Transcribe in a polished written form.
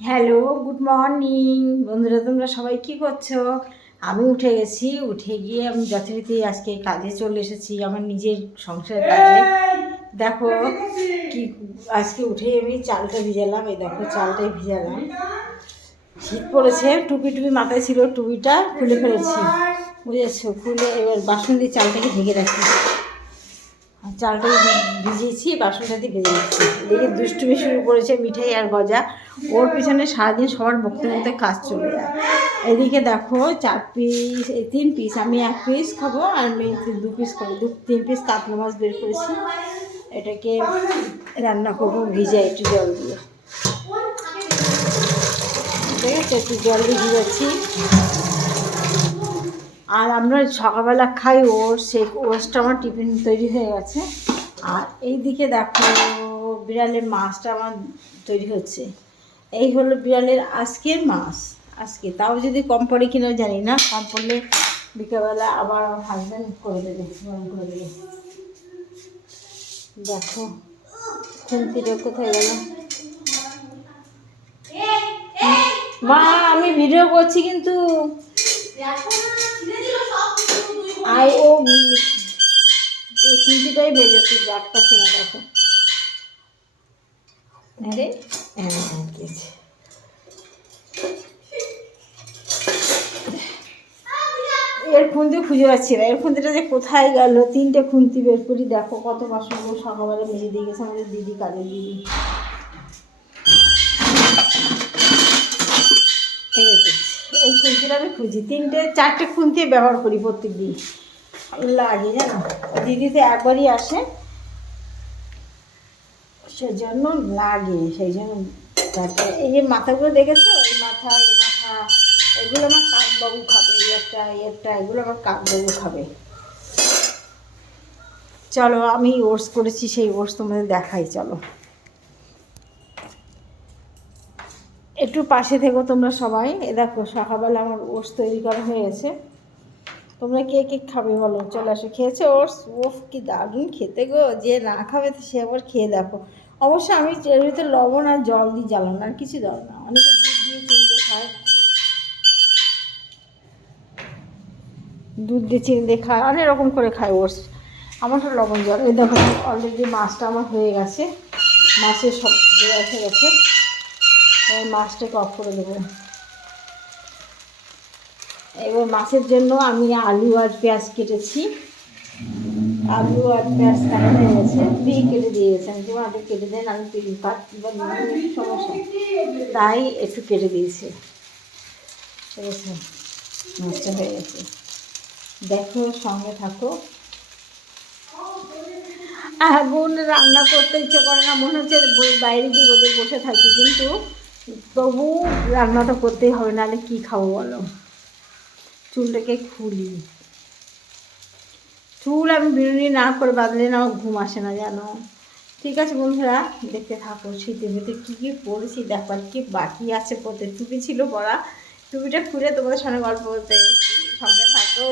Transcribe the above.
Hello, good morning বন্ধুরা। তোমরা সবাই কি করছো? আমি উঠে গেছি। উঠে গিয়ে আমি যথারীতি আজকে কাজে চলে এসেছি, আমার নিজের সংসারের কাজে। দেখো কি আজকে উঠে আমি চালটা ভিজালাম। এই দেখো চালটাই ভিজালাম। শীত পড়েছে, টুপি মাথায় ছিল, টুপিটা খুলে ফেলেছি, বুঝেছো? খুলে এবার বাসন দিয়ে চালটাকে ঢেকে রাখি। চালটাকে ভিজিয়েছি, বাসনটা দিয়ে ভেজে দিচ্ছি। এদিকে দুষ্টুমি শুরু করেছে, মিঠাই আর গজা। ওর পিছনে সারাদিন সবার বকতে বকতে কাজ চলে যায়। এদিকে দেখো 4 পিস, 3 পিস, আমি 1 পিস খাবো আর মেয়ে 2 পিস খাবো। 3 পিস কাতলা মাছ বের করেছি, এটাকে রান্না করবো ভিজে একটু জল দিয়ে। ঠিক আছে, একটু জল দিয়ে ভিজাচ্ছি। আর আমরা সকালবেলা খাই ওটস, সেই ওটসটা আমার টিফিন তৈরি হয়ে গেছে। আর এই দিকে দেখো বিড়ালের মাছটা আমার তৈরি হচ্ছে। এই হলো বিড়ালের আজকের মাছ। আজকে তাও যদি কম পড়ে কিনা জানি না, কম পড়লে বিকেলবেলা আবার আমার হাজব্যান্ড করে দেবে, গরম করে দেবে। দেখো খুন্তিটা কোথায় গেল? মা আমি ভিডিও করছি কিন্তু আই ও এই খুন্তিটাই বেজেছে, আটকাচ্ছে না। দেখো আরে এর খুন্তি খুঁজে পাচ্ছি না, এর খুন্তিটা যে কোথায় গেল। 3টে খুন্তি বের করি। দেখো কত বাসনগুলো সকালবেলা মেজে দিয়ে গেছে আমাদের দিদি, কাজের দিদি। এই খুন্তিটা আমি খুঁজি, 4টে খুন্তি ব্যবহার করি প্রত্যেক দিন। লাগে জানো, দিদিতে একবারই আসে, সেজন্য লাগে, সেই জন্য। তারপরে এই যে মাথাগুলো দেখেছো, এই মাথা এগুলো আমার কাকবাবু খাবে। একটা এগুলো আমার কাকবাবু খাবে। চলো আমি ওটস করেছি, সেই ওটস তোমাদের দেখাই। চলো একটু পাশে থেকো তোমরা সবাই। এ দেখো সকালবেলা আমার ওটস তৈরি করা হয়ে গেছে। তোমরা কে কে খাবে বলো? চলে আসো। খেয়েছো ওটস? ওফ কি দারুণ খেতে গো! যে না খাবে তো সে আবার খেয়ে দেখো। অবশ্য আমি এর ভিতরে লবণ আর জল দিয়ে জ্বালানো, আর কিছু দাও না। অনেকে দুধ দিয়ে চিনি দিয়ে খায়, দুধ দিয়ে চিনি দিয়ে খায়, অনেক রকম করে খায় ওটস। আমারটা লবণ জল। এই দেখো অলরেডি মাছটা আমার হয়ে গেছে, মাছের সব এসে গেছে। মাছটাকে অফ করে দেবো। এবার মাছের জন্য আমি আলু আর পেঁয়াজ কেটেছি। আলু আর পেঁয়াজ কাটা হয়ে গেছে, দিয়ে কেটে দিয়ে গেছে। আমি যেমন আগে কেটে দেন, আমি কাটতে বা সমস্যা, তাই একটু কেটে দিয়েছি। ঠিক আছে, মাছটা হয়ে গেছে। দেখো সঙ্গে থাকো। আগুন রান্না করতে ইচ্ছে করে না, মনে হচ্ছে বাইরে গিয়ে রোদে বসে থাকি, কিন্তু তবু রান্নাটা করতেই হবে, নাহলে কী খাবো বলো? চুলটাকে খুলি। চুল আমি বিনুনি না করে বাঁধলে না আমার ঘুম আসে না, জানো। ঠিক আছে বন্ধুরা, দেখতে থাকো। শীতের ভিতরে কী কী পরেছি দেখো, আর কি বাকি আছে পড়তে। টুপি ছিল পরা, টুপিটা খুলে তোমাদের সামনে গল্প করতে এসেছি। সঙ্গে থাকো।